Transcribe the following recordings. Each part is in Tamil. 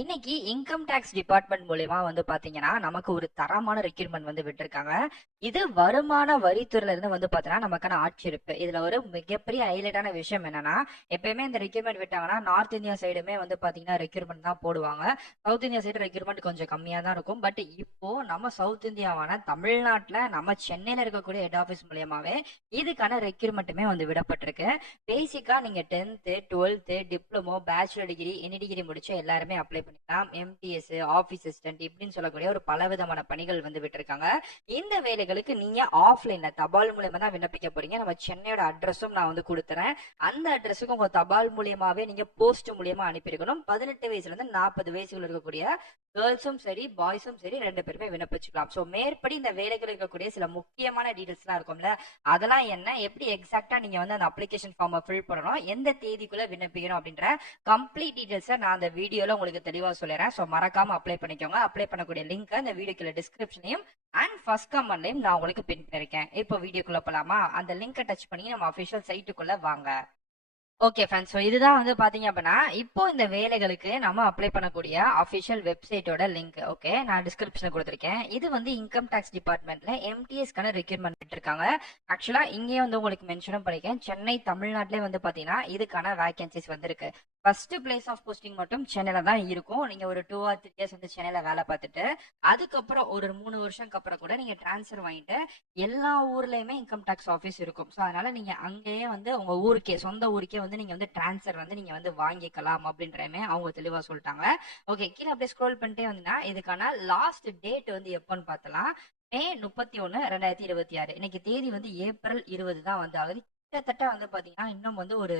இன்னைக்கு இன்கம் டாக்ஸ் டிபார்ட்மெண்ட் மூலியமா பாத்தீங்கன்னா நமக்கு ஒரு தரமான ரெக்யூர்மெண்ட் விட்டிருக்காங்க. இது வருமான வரித்துறையில இருந்து பாத்தீங்கன்னா நமக்கான ஆட்சேர்ப்பு. இதுல ஒரு மிகப்பெரிய ஹைலைட்டான விஷயம் என்னன்னா, எப்பயுமே இந்த ரெக்யூர்மெண்ட் விட்டாங்கன்னா நார்த் இந்தியா சைடுமே பாத்தீங்கன்னா ரெக்யூர்மெண்ட் தான் போடுவாங்க. சவுத் இந்தியா சைடு ரெக்யூர்மெண்ட் கொஞ்சம் கம்மியா தான் இருக்கும். பட் இப்போ நம்ம சவுத் இந்தியாவான தமிழ்நாட்டுல நம்ம சென்னையில இருக்கக்கூடிய ஹெட் ஆபீஸ் மூலியமாவே இதுக்கான ரெக்யூர்மெண்ட்டுமே விடப்பட்டிருக்கு. பேசிக்கா நீங்க 10th 12th diploma bachelor degree any degree முடிச்ச எல்லாருமே அப்ளை பண்ணிக்கலாம். எம்டிஎஸ் ஆபீஸ் அசிஸ்டன்ட் இப்படின்னு சொல்லக்கூடிய ஒரு பலவிதமான பணிகள் விட்டுருக்காங்க. இந்த வேலைகளுக்கு நீங்க ஆஃப்லைன்ல தபால் மூலியமா தான் விண்ணப்பிக்க போறீங்க. நம்ம சென்னையோட அட்ரஸும் நான் கொடுத்துறேன். அந்த அட்ரஸுக்கு உங்க தபால் மூலியமாவே நீங்க போஸ்ட் மூலியமா அனுப்பியிருக்கணும். 18 வயசுல இருந்து 40 வயசுல இருக்கக்கூடிய கேர்ள்ஸும் சரி பாய்ஸும் சரி 2 பேருமே விண்ணப்பிச்சுக்கலாம். சோ மேற்படி இந்த வேலைகள் இருக்கக்கூடிய சில முக்கியமான டீடைல்ஸ் எல்லாம் இருக்கும்ல, அதெல்லாம் என்ன, எப்படி எக்ஸாக்டா நீங்க அந்த அப்ளிகேஷன் ஃபார்மை ஃபில் பண்ணணும், எந்த தேதிக்குள்ள விண்ணப்பிக்கணும் அப்படின்ற கம்ப்ளீட் டீடைல்ஸை நான் அந்த வீடியோல உங்களுக்கு தெளிவா சொல்லிடுறேன். ஸோ மறக்காம அப்ளை பண்ணிக்கோங்க. அப்ளை பண்ணக்கூடிய லிங்க் இந்த வீடியோக்குள்ள டிஸ்கிரிப்ஷனையும் அண்ட் ஃபர்ஸ்ட் கமெண்ட்லையும் நான் உங்களுக்கு பின் பண்ணிருக்கேன். இப்போ வீடியோக்குள்ள போலாமா? அந்த லிங்கை டச் பண்ணி நம்ம அபிஷியல் சைட்டுக்குள்ள வாங்க. ஓகே ஃப்ரெண்ட்ஸ், ஸோ இதுதான் பாத்தீங்க அப்படின்னா இப்போ இந்த வேலைகளுக்கு நம்ம அப்ளை பண்ணக்கூடிய அஃபிஷியல் வெப்சைட்டோட லிங்க். ஓகே, நான் டிஸ்கிரிப்ஷன் கொடுத்துருக்கேன். இது இன்கம் டாக்ஸ் டிபார்ட்மெண்ட்ல எம்டிஎஸ்க்கான ரெக்யூர்மெண்ட் இருக்காங்க. ஆக்சுவலா இங்கே உங்களுக்கு மென்ஷனும் பண்ணிருக்கேன். சென்னை தமிழ்நாட்டிலே பாத்தீங்கன்னா இதுக்கான வேகன்சிஸ் இருக்கு. ஃபர்ஸ்ட் பிளேஸ் ஆஃப் போஸ்டிங் மட்டும் சென்னையில தான் இருக்கும். நீங்க ஒரு 2 or 3 இயர்ஸ் சென்னையில வேலை பார்த்துட்டு அதுக்கப்புறம் ஒரு 3 வருஷம்க்கு அப்புறம் கூட நீங்க டிரான்ஸ்ஃபர் வாங்கிட்டு எல்லா ஊர்லயுமே இன்கம் டாக்ஸ் ஆஃபீஸ் இருக்கும். ஸோ அதனால நீங்க அங்கேயே உங்க ஊருக்கே சொந்த ஊருக்கே நீங்க டிரான்ஸ்ஃபர் நீங்க வாங்கிக்கலாம் அப்படின்றமே அவங்க தெளிவா சொல்லிட்டாங்க. ஓகே, கீழே அப்படியே ஸ்க்ரோல் பண்ணிட்டே வந்தீங்கன்னா இதுக்கான லாஸ்ட் டேட் எப்போன்னு பார்த்தலாம். மே 31 2026. இன்னைக்கு தேதி ஏப்ரல் 20 தான் ஆகுது. கிட்டத்தட்ட பாத்தீங்கன்னா இன்னும் ஒரு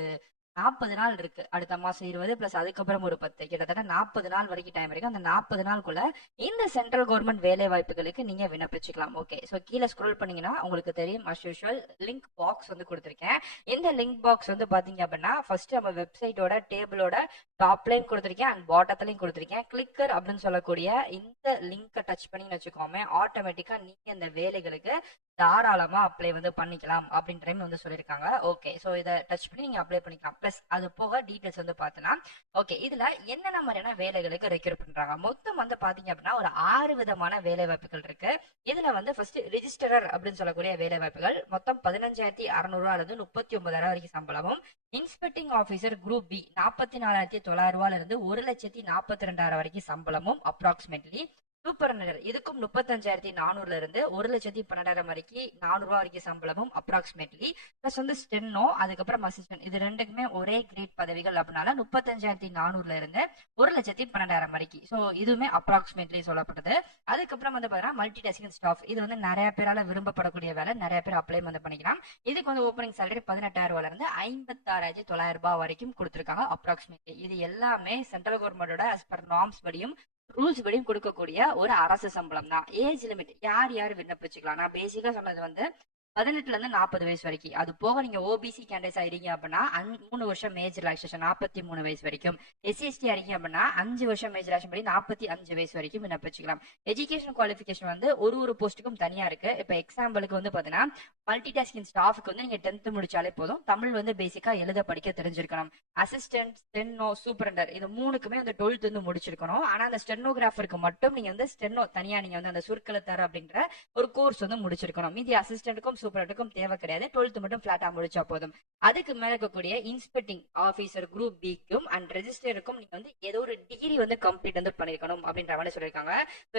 40 நாள் இருக்கு. அடுத்த மாசம் 20 பிளஸ் அதுக்கப்புறம் ஒரு 10, கிட்டத்தட்ட 40 நாள் வரைக்கும் டைம் இருக்கு. அந்த 40 நாளுக்குள்ள இந்த சென்ட்ரல் கவர்மெண்ட் வேலை வாய்ப்புகளுக்கு நீங்க விண்ணப்பிச்சுக்கலாம். ஓகே, சோ கீழே ஸ்க்ரோல் பண்ணீங்கன்னா உங்களுக்கு தெரியும் அஸ் யூஷுவல் லிங்க் பாக்ஸ் கொடுத்திருக்கேன். இந்த லிங்க் பாக்ஸ் பாத்தீங்க அப்படின்னா ஃபர்ஸ்ட் நம்ம வெப்சைட்டோட டேபிளோட டாப்லையும் கொடுத்திருக்கேன் அண்ட் பாட்டத்திலையும் கொடுத்திருக்கேன். கிளிக்கர் அப்படின்னு சொல்லக்கூடிய இந்த லிங்கை டச் பண்ணி வச்சுக்கோமே, ஆட்டோமேட்டிக்கா நீங்க இந்த வேலைகளுக்கு தாராளமா அப்ளை பண்ணிக்கலாம் அப்படின்ற சொல்லியிருக்காங்க. ஓகே, சோ இதை டச் பண்ணி நீங்க அப்ளை பண்ணிக்கலாம். பிளஸ் அது போக டீடைல்ஸ் பார்த்தனா ஓகே, இதுல என்னென்ன மாதிரியான வேலைகளுக்கு ரெக்யூர் பண்றாங்க மொத்தம் பாத்தீங்க அப்படின்னா ஒரு 6 விதமான வேலை வாய்ப்புகள் இருக்கு. இதுல ஃபர்ஸ்ட் ரெஜிஸ்டரர் அப்படின்னு சொல்லக்கூடிய வேலை வாய்ப்புகள் மொத்தம் 15,600 இருந்து 39,000 வரைக்கும் சம்பளமும். இன்ஸ்பெக்டிங் ஆபீசர் குரூப் பி 44,900 இருந்து 1,42,000 வரைக்கும் சம்பளமும் அப்ராக்சிமேட்லி. சூப்பர்னர் இதுக்கும் 35,400 இருந்து 1,12,000 வரைக்கும் 400 வரைக்கும் சம்பளமும் அப்ராக்சிமேட்லி. பிளஸ் ஸ்டென்னோ அதுக்கப்புறம் அசிஸ்டன்ட் இது ரெண்டுக்குமே ஒரே கிரேட் பதவிகள் அப்படின்னால 35,400 இருந்து 1,12,000 வரைக்கும். ஸோ இதுவுமே அப்ராக்சிமேட்லி சொல்லப்பட்டது. அதுக்கப்புறம் பாத்தீங்கன்னா மல்டி டாஸ்கிங் ஸ்டாஃப் இது நிறைய பேரால விரும்பப்படக்கூடிய வேலை, நிறைய பேர் அப்ளை பண்ணிக்கலாம். இதுக்கு ஓப்பனிங் சேலரி 18,000 இருந்து 56,900 வரைக்கும் கொடுத்திருக்காங்க அப்ராக்சிமேட்லி. இது எல்லாமே சென்ட்ரல் கவர்மெண்டோட as per நார்ம்ஸ் படியும் ரூல்ஸ் படியும் கொடுக்கக்கூடிய ஒரு அரசு சம்பளம் தான். ஏஜ் லிமிட் யார் யார் விண்ணப்பிச்சுக்கலாம், நான் பேசிக்கா சொன்னது 18 இருந்து 40 வயசு வரைக்கும். அது போக நீங்க ஓபிசி கேண்டிடேட்ஸ் ஆயிருங்க அப்படின்னா 3 வருஷம் ஏஜ் ரிலாக்சேஷன் 43 வயசு வரைக்கும். எஸ்சிஎஸ்டி ஆயிருங்க அப்படின்னா 5 வருஷம் ஏஜ் ரிலாக்சேஷன் படி 45 வயசு வரைக்கும் விண்ணப்பிச்சுக்கலாம். எஜுகேஷன் குவாலிஃபிகேஷன் ஒரு போஸ்ட்டுக்கும் தனியா இருக்கு. இப்ப எக்ஸாம்பிளுக்கு பாத்தீங்கன்னா மல்டி டாஸ்கிங் ஸ்டாஃப்க்கு நீங்க 10th முடிச்சாலே போதும். தமிழ் பேசிக்கா எழுத படிக்க தெரிஞ்சிருக்கணும். அசிஸ்டன்ட் ஸ்டென்னோ சூப்பரண்டர் இது மூணுக்குமே 12th முடிச்சிருக்கணும். ஆனா அந்த ஸ்டெனோகிராஃபருக்கு மட்டும் நீங்க ஸ்டென்னோ தனியா நீங்க அந்த சுருக்கெழுத்தார் அப்படின்ற ஒரு கோர்ஸ் முடிச்சிருக்கணும். மீதி அசிஸ்டன்ட்டுக்கும் சூப்பரண்டுக்கும் தேவை கிடையாது. 12th மட்டும் பிளாட்டா முடிச்சா போதும். அதுக்கு மேல இருக்கக்கூடிய இன்ஸ்பெக்டிங் ஆபீசர் குரூப் பிக்கும் அண்ட் ரெஜிஸ்டருக்கும் நீங்க ஏதோ ஒரு டிகிரி கம்ப்ளீட் பண்ணிருக்கணும் அப்படின்ற மாதிரி சொல்லிருக்காங்க.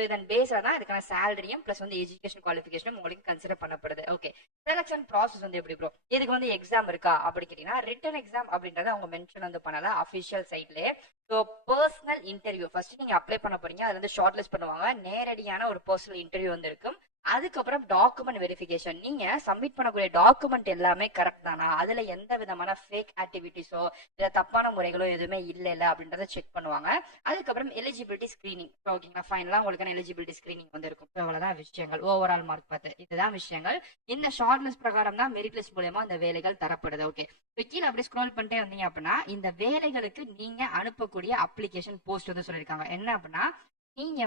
இதன் பேஸா தான் இதுக்கான சேலரியும் பிளஸ் எஜுகேஷன் குவாலிஃபிகேஷனும் உங்களுக்கு கன்சிடர் பண்ணப்படுது. ஓகே, செலக்ஷன் ப்ராசஸ் எப்படி ப்ரோ, இதுக்கு எக்ஸாம் இருக்கா அப்படி கேட்டீங்கன்னா ரிட்டன் எக்ஸாம் அப்படின்றத அவங்க மென்ஷன் பண்ணல அபிஷியல் சைட்ல. ஸோ பர்சனல் இன்டர்வியூ ஃபர்ஸ்ட் நீங்க அப்ளை பண்ண போறீங்க, அதுல ஷார்ட் லிஸ்ட் பண்ணுவாங்க. நேரடியான ஒரு பர்சனல் இன்டர்வியூ இருக்கும். அதுக்கப்புறம் டாக்குமெண்ட் வெரிஃபிகேஷன், நீங்க சப்மிட் பண்ணக்கூடிய டாக்குமெண்ட் எல்லாமே கரெக்ட் தானா, அதுல எந்த விதமான ஃபேக் ஆக்டிவிட்டிஸோ இல்ல தப்பான முறைகளோ எதுவுமே இல்ல அப்படின்றத செக் பண்ணுவாங்க. அதுக்கப்புறம் எலிஜிபிலிட்டி ஸ்கிரீனிங். ஓகேங்களா, ஃபைனலா உங்களுக்கு எலிஜிபிலிட்டி ஸ்கிரீனிங் இருக்கும். அவ்வளவுதான் விஷயங்கள். ஓவரால் மார்க் பார்த்து இதுதான் விஷயங்கள். இந்த ஷார்ட் லிஸ்ட் பிரகாரம் தான் மெரிட் லிஸ்ட் மூலமா இந்த வேலைகள் தரப்படுது. ஓகே, கீழே அப்படியே ஸ்க்ரோல் பண்ணிட்டே வந்தீங்க அப்படின்னா இந்த வேலைகளுக்கு நீங்க அனுப்பக்கூடிய அப்ளிகேஷன் போஸ்ட் சொல்லியிருக்காங்க. என்ன அப்படின்னா நீங்க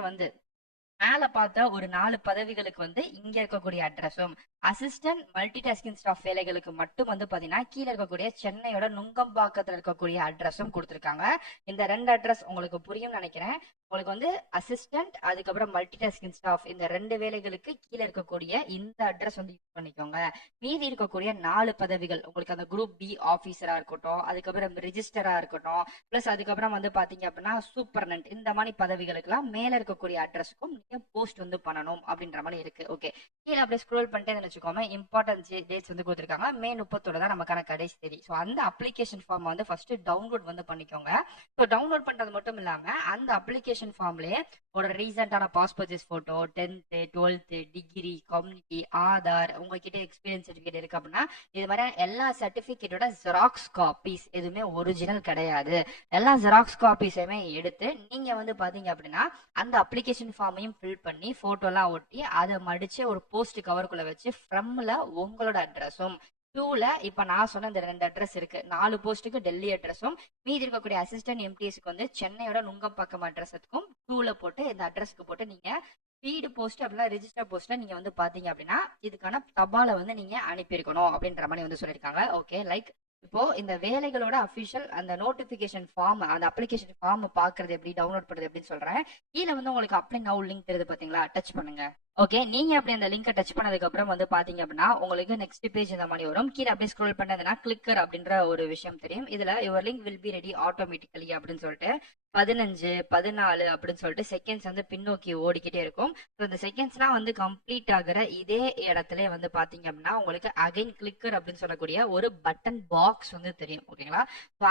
மேல பார்த்த ஒரு 4 பதவிகளுக்கு வந்து இங்க இருக்கக்கூடிய அட்ரஸும், அசிஸ்டன்ட் மல்டி டாஸ்கிங் ஸ்டாஃப் வேலைகளுக்கு மட்டும் வந்து பாத்தீங்கன்னா கீழ இருக்கக்கூடிய சென்னையோட நுங்கம்பாக்கத்துல இருக்கக்கூடிய அட்ரஸும் கொடுத்திருக்காங்க. இந்த 2 அட்ரஸ் உங்களுக்கு புரியும் நினைக்கிறேன். உங்களுக்கு வந்து அசிஸ்டன்ட் அதுக்கப்புறம் மல்டி டாஸ்கிங் ஸ்டாஃப் இந்த 2 வேலைகளுக்கு கீழ இருக்கக்கூடிய இந்த அட்ரஸ் வந்து யூஸ் பண்ணிக்கோங்க. மீதி இருக்கக்கூடிய 4 பதவிகள் உங்களுக்கு அந்த குரூப் பி ஆபீசரா இருக்கட்டும், அதுக்கப்புறம் ரிஜிஸ்டரா இருக்கட்டும், பிளஸ் அதுக்கப்புறம் வந்து பாத்தீங்க அப்படின்னா சூப்பர்னன்ட் இந்த மாதிரி பதவிகளுக்கெல்லாம் மேல இருக்கக்கூடிய அட்ரஸ்க்கும் நீங்க போஸ்ட் வந்து பண்ணணும் அப்படின்ற மாதிரி இருக்கு. ஓகே, கீழே அப்படியே ஸ்க்ரோல் பண்ணிட்டே வச்சுக்கோங்க. இம்பார்ட்டன்ஸ் டேட்ஸ் வந்து கொடுத்துருக்காங்க. மே 30 தான் நமக்கான கடைசி தேதி. ஸோ அந்த அப்ளிகேஷன் ஃபார்ம் வந்து ஃபர்ஸ்ட் டவுன்லோட் வந்து பண்ணிக்கோங்க. ஸோ டவுன்லோட் பண்றது மட்டும் இல்லாம அந்த அப்ளிகேஷன் ஃபார்ம்லயே ஒரு ரீசெண்டான pass purchase photo, 10th 12th degree, community, Aadhaar, உங்ககிட்ட எக்ஸ்பீரியன்ஸ் சர்டிஃபிகேட் இருக்கு அப்படின்னா இது மாதிரி எல்லா சர்டிபிகேட்டோட ஜெராக்ஸ் காப்பீஸ் எதுவுமே ஒரிஜினல் கிடையாது. எல்லா ஜெராக்ஸ் காப்பீஸையுமே எடுத்து நீங்க வந்து பாத்தீங்க அப்படின்னா அந்த அப்ளிகேஷன் ஃபார்மையும் ஃபில் பண்ணி போட்டோலாம் ஒட்டி அதை மடிச்சு ஒரு போஸ்ட் கவருக்குள்ள வச்சு ஃப்ரம்ல உங்களோட அட்ரஸும், டூல இப்ப நான் சொன்ன இந்த 2 அட்ரஸ் இருக்கு. 4 போஸ்ட்டுக்கு டெல்லி அட்ரஸும், மீதி இருக்கக்கூடிய அசிஸ்டன்ட் எம்டிஎஸ்க்கு வந்து சென்னையோட நுங்கம்பாக்கம் அட்ரஸுக்கும் டூல போட்டு இந்த அட்ரஸ்க்கு போட்டு நீங்க ஸ்பீடு போஸ்ட் அப்படின்னா ரெஜிஸ்டர் போஸ்ட்ல நீங்க வந்து பாத்தீங்க அப்படின்னா இதுக்கான தபாலை வந்து நீங்க அனுப்பியிருக்கணும் அப்படின்ற மாதிரி வந்து சொல்லியிருக்காங்க. ஓகே, லைக் இப்போ இந்த வேலைகளோட அபிஷியல் அந்த நோட்டிபிகேஷன் ஃபார்ம் அந்த அப்ளிகேஷன் ஃபார்ம் பாக்குறது எப்படி டவுன்லோட் பண்றது எப்படின்னு சொல்றேன். கீழே வந்து உங்களுக்கு அப்ளை நவ் லிங்க் தெரியுது பாத்தீங்களா, டச் பண்ணுங்க. ஓகே, நீங்க அப்படி அந்த லிங்கை டச் பண்ணதுக்கு அப்புறம் வந்து பாத்தீங்க அப்படின்னா உங்களுக்கு நெக்ஸ்ட் பேஜ் இந்த மாதிரி வரும். கீழே அப்படியே ஸ்க்ரோல் பண்ணதுன்னா கிளிக்கர் அப்படின்ற ஒரு விஷயம் தெரியும். இதுல your link will be ready automatically அப்படின்னு சொல்லிட்டு 15 14 அப்படின்னு சொல்லிட்டு செகண்ட்ஸ் வந்து பின்னோக்கி ஓடிக்கிட்டே இருக்கும். இந்த செகண்ட்ஸ்லாம் வந்து கம்ப்ளீட் ஆகிற இதே இடத்துல வந்து பாத்தீங்க அப்படின்னா உங்களுக்கு அகைன் கிளிக்கர் அப்படின்னு சொல்லக்கூடிய ஒரு பட்டன் பாக்ஸ் வந்து தெரியும். ஓகேங்களா,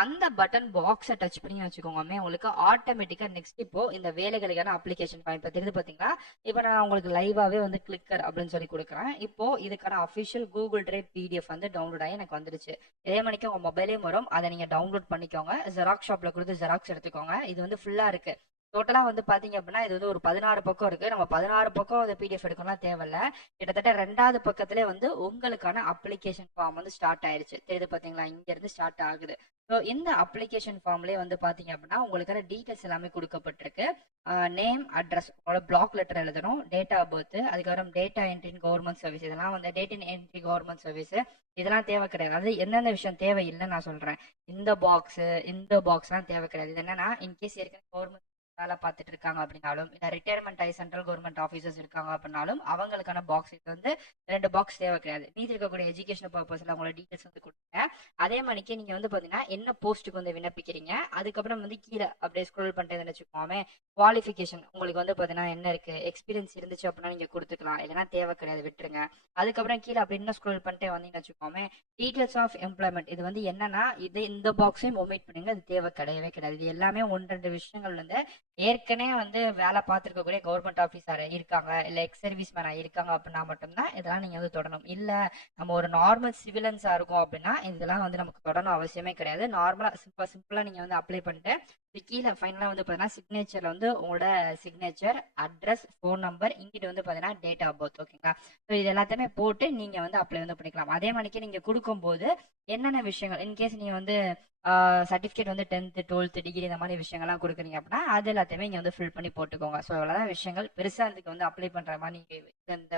அந்த பட்டன் பாக்ஸை டச் பண்ணி வச்சுக்கோங்க. உங்களுக்கு ஆட்டோமேட்டிக்கா நெக்ஸ்ட் இப்போ இந்த வேலைகளுக்கான அப்ளிகேஷன் ஃபார்ம் இப்போ தெரியுது பாத்தீங்களா. இப்போ நான் உங்களுக்கு லைவாவே வந்து கிளிக்கர் அப்படின்னு சொல்லி கொடுக்குறேன். இப்போ இதுக்கான அபிஷியல் கூகுள் டிரைவ் பிடிஎஃப் வந்து டவுன்லோட் ஆகி எனக்கு வந்துருச்சு. இதே மணிக்கு உங்க மொபைலே வரும், அதை நீங்க டவுன்லோட் பண்ணிக்கோங்க. ஜெராக்ஸ் ஷாப்ல கொடுத்து ஜெராக்ஸ் எடுத்துக்கோங்க. இது வந்து ஃபுல்லா இருக்கு. டோட்டலா வந்து பாத்தீங்க அப்படின்னா இது வந்து ஒரு 16 பக்கம் இருக்கு. நம்ம 16 பக்கம் அந்த பிடிஎஃப் எடுக்கலாம் தேவையில்ல. கிட்டத்தட்ட 2வது பக்கத்திலே வந்து உங்களுக்கான அப்ளிகேஷன் ஃபார்ம் வந்து ஸ்டார்ட் ஆயிருச்சு. தெரியுது பாத்தீங்களா, இங்க இருந்து ஸ்டார்ட் ஆகுது. ஸோ இந்த அப்ளிகேஷன் ஃபார்ம்லேயே வந்து பாத்தீங்க அப்படின்னா உங்களுக்கான டீடைல்ஸ் எல்லாமே கொடுக்கப்பட்டிருக்கு. நேம், அட்ரஸ், உங்களோட பிளாக் லெட்டர் எழுதணும், டேட் ஆஃப் பர்த், அதுக்கப்புறம் டேட்டா என்ட்ரி கவர்மெண்ட் சர்வீஸ், இதெல்லாம் வந்து டேட்டா என்ட்ரி கவர்மெண்ட் சர்வீஸ் இதெல்லாம் தேவை கிடையாது. அது எந்தெந்த விஷயம் தேவை இல்லைன்னு நான் சொல்றேன். இந்த பாக்ஸ்லாம் தேவை கிடையாது. இது என்னன்னா இன்கேஸ் ஏற்கனவே கவர்மெண்ட் வேலை பார்த்துட்டு இருக்காங்க அப்படின்னாலும் இல்ல ரிட்டையர்மெண்ட் ஆகி சென்ட்ரல் கவர்மெண்ட் ஆஃபீஸர்ஸ் இருக்காங்க அப்படின்னாலும் அவங்களுக்கான பாக்ஸ் இது வந்து 2 பாக்ஸ் தேவை கிடையாது. மீதி இருக்கக்கூடிய எஜுகேஷன் பர்பஸ்ல உங்களோட டீடைல்ஸ் வந்து கொடுங்க. அதே மணிக்கு நீங்க வந்து பாத்தீங்கன்னா என்ன போஸ்ட்டுக்கு வந்து விண்ணப்பிக்கிறீங்க, அதுக்கப்புறம் வந்து கீழே அப்படியே ஸ்க்ரோல் பண்ணிட்டு வச்சுக்கோமே குவாலிஃபிகேஷன் உங்களுக்கு வந்து பாத்தீங்கன்னா என்ன இருக்கு, எக்ஸ்பீரியன்ஸ் இருந்துச்சு அப்படின்னா நீங்க கொடுத்துக்கலாம், இல்லைன்னா தேவை கிடையாது விட்டுருங்க. அதுக்கப்புறம் கீழே அப்படி இன்னும் ஸ்க்ரோல் பண்ணிட்டே வந்தீங்கன்னு வச்சுக்கோமே டீடைல்ஸ் ஆஃப் எம்ப்ளாய்மெண்ட் இது வந்து என்னன்னா இந்த பாக்ஸையும் ஒமிட் பண்ணுங்க, அது தேவை கிடையவே கிடையாது. இது எல்லாமே 1-2 விஷயங்கள் வந்து ஏற்கனவே வந்து வேலை பார்த்துருக்கக்கூடிய கவர்மெண்ட் ஆஃபீஸர் இருக்காங்க இல்ல எக்ஸ் சர்வீஸ் மேனா இருக்காங்க அப்படின்னா மட்டும்தான் இதெல்லாம் நீங்க வந்து தொடரணும். இல்ல நம்ம ஒரு நார்மல் சிவிலன்ஸா இருக்கும் அப்படின்னா இதெல்லாம் வந்து நமக்கு தொடரணும் அவசியமே கிடையாது. நார்மலா சிம்பிளா நீங்க வந்து அப்ளை பண்ணிட்டு கீழே ஃபைனலா வந்து பாத்தீங்கன்னா சிக்னேச்சர்ல வந்து உங்களோட சிக்னேச்சர், அட்ரஸ், போன் நம்பர், இங்கிட்டு வந்து பாத்தீங்கன்னா டேட் ஆஃப் பர்த். ஓகேங்களா, ஸோ இது எல்லாத்தையுமே போட்டு நீங்க வந்து அப்ளை வந்து பண்ணிக்கலாம். அதே மணிக்கு நீங்க கொடுக்கும்போது என்னென்ன விஷயங்கள் இன்கேஸ் நீங்க வந்து சர்டிஃபிகேட் வந்து 10th 12th டிகிரி இந்த மாதிரி விஷயங்கள்லாம் கொடுக்குறீங்க அப்படின்னா அது எல்லாத்தையுமே இங்கே வந்து ஃபில் பண்ணி போட்டுக்கோங்க. ஸோ இவ்வளோதான் விஷயங்கள். பெருசாக இதுக்கு வந்து அப்ளை பண்ணுற மாதிரி இந்த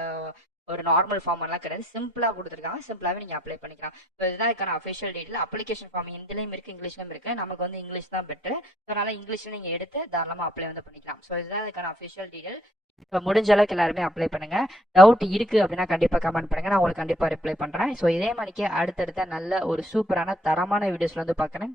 ஒரு நார்மல் ஃபார்ம் எல்லாம் கிடையாது. சிம்பிளாக கொடுத்துருக்காங்க, சிம்பிளாகவே நீங்கள் அப்ளை பண்ணிக்கலாம். ஸோ இதுதான் இதுக்கான அஃபிஷியல் டீட்டெயில். அப்ளிகேஷன் ஃபார்ம் ஹிந்திலையும் இருக்குது, இங்கிலீஷ்லையும் இருக்குது. நமக்கு வந்து இங்கிலீஷ் தான் பெட்டர். ஸோ அதனால் இங்கிலீஷில் நீங்கள் எடுத்து தாராளமாக அப்ளை வந்து பண்ணிக்கலாம். ஸோ இதுதான் இதுக்கான அஃபிஷியல் டீட்டெயில். இப்போ முடிஞ்ச அளவுக்கு எல்லாருமே அப்ளை பண்ணுங்க. டவுட் இருக்கு அப்படின்னா கண்டிப்பா கமெண்ட் பண்ணுங்க, நான் உங்களுக்கு கண்டிப்பா ரிப்ளை பண்றேன். ஸோ இதே மாதிரிக்கே அடுத்தடுத்த நல்ல ஒரு சூப்பரான தரமான வீடியோஸ்ல வந்து பார்க்குறேன்.